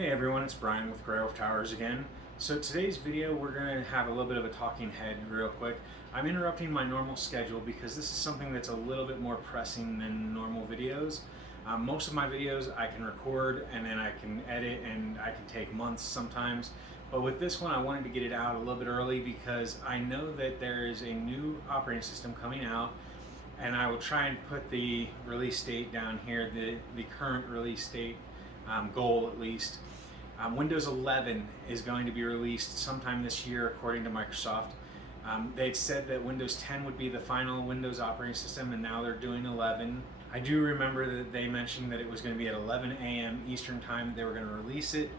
Hey everyone, it's Brian with GreyWolf again. So today's video we're going to have a little bit of a talking head real quick. I'm interrupting my normal schedule because this is something that's a little bit more pressing than normal videos. Most of my videos I can record and then I can edit and I can take months sometimes. But with this one I wanted to get it out a little bit early because I know that there is a new operating system coming out, and I will try and put the release date down here, the current release date goal at least. Windows 11 is going to be released sometime this year according to Microsoft. They'd said that Windows 10 would be the final Windows operating system, and now they're doing 11. I do remember that they mentioned that it was going to be at 11 a.m. Eastern time they were going to release it.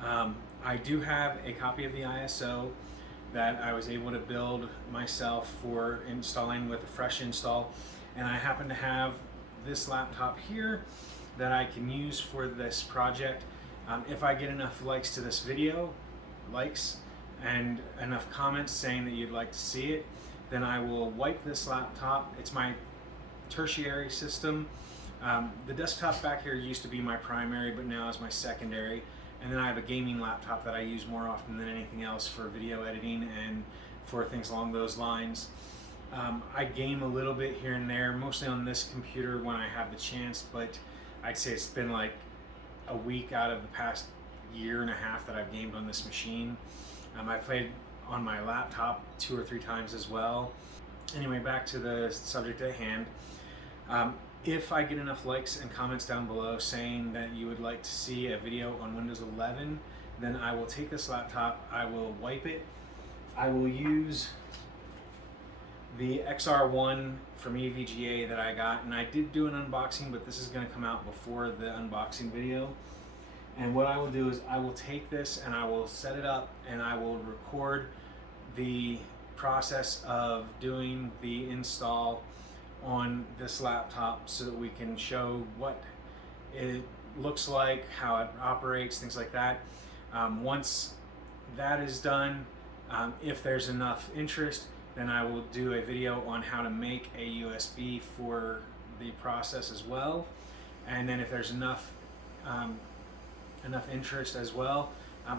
I do have a copy of the ISO that I was able to build myself for installing with a fresh install, and I happen to have this laptop here that I can use for this project. If I get enough likes to this video, and enough comments saying that you'd like to see it, then I will wipe this laptop. It's my tertiary system. The desktop back here used to be my primary, but now is my secondary. And then I have a gaming laptop that I use more often than anything else for video editing and for things along those lines. I game a little bit here and there, mostly on this computer when I have the chance, but I'd say it's been like a week out of the past year and a half that I've gamed on this machine. I played on my laptop 2 or 3 times as well. Anyway, back to the subject at hand. If I get enough likes and comments down below saying that you would like to see a video on Windows 11, then I will take this laptop, I will wipe it, I will use the XR1 from EVGA that I got, and I did do an unboxing, but this is going to come out before the unboxing video. And what I will do is I will take this and I will set it up and I will record the process of doing the install on this laptop so that we can show what it looks like, how it operates, things like that. Once that is done, if there's enough interest, then I will do a video on how to make a USB for the process as well. And then if there's enough interest as well,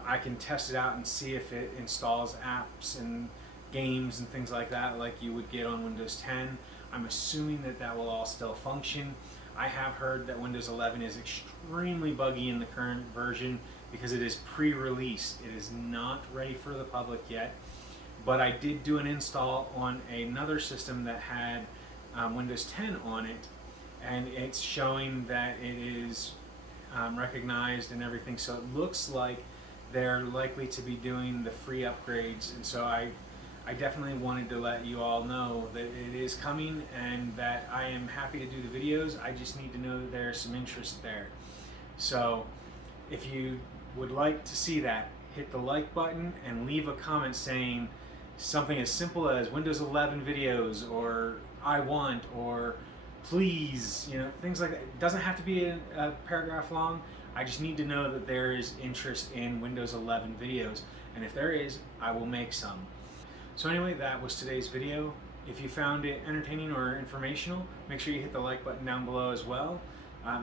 I can test it out and see if it installs apps and games and things like that like you would get on Windows 10. I'm assuming that that will all still function. I have heard that Windows 11 is extremely buggy in the current version because it is pre-release. It is not ready for the public yet. But I did do an install on another system that had Windows 10 on it, and it's showing that it is recognized and everything. So it looks like they're likely to be doing the free upgrades, and so I definitely wanted to let you all know that it is coming and that I am happy to do the videos. I just need to know that there's some interest there. So if you would like to see that, hit the like button and leave a comment saying something as simple as Windows 11 videos, or I want, or please, things like that. It doesn't have to be a paragraph long. I just need to know that there is interest in Windows 11 videos, and if there is, I will make some. So anyway, that was today's video. If you found it entertaining or informational, make sure you hit the like button down below as well.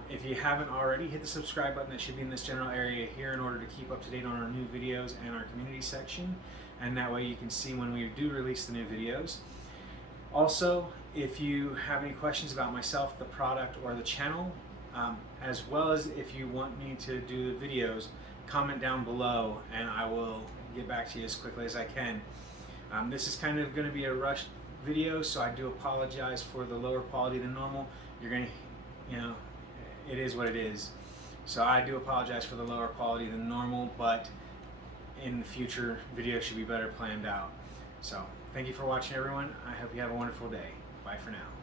If you haven't already, hit the subscribe button that should be in this general area here in order to keep up to date on our new videos and our community section, and that way you can see when we do release the new videos. Also, if you have any questions about myself, the product, or the channel, as well as if you want me to do the videos, comment down below and I will get back to you as quickly as I can. This is kind of going to be a rushed video, so I do apologize for the lower quality than normal. You're going to, it is what it is. So I do apologize for the lower quality than normal, but in the future, videos should be better planned out. So thank you for watching, everyone. I hope you have a wonderful day. Bye for now.